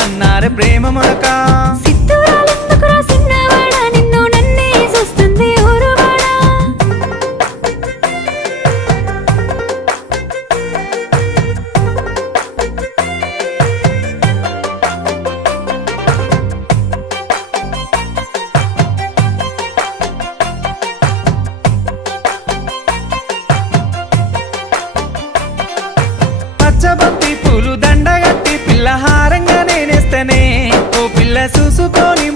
ఏమన్నారే ప్రేమ మొలక సిత్తురాలెందుకురా సిన్నవాడా నిన్ను నన్నే చూస్తుంది ఊరువాడా పచ్చబంతి పూలు దండగట్టి పిల్ల హారంగా నేనేస్తనే ఓ పిల్ల చూసుకొని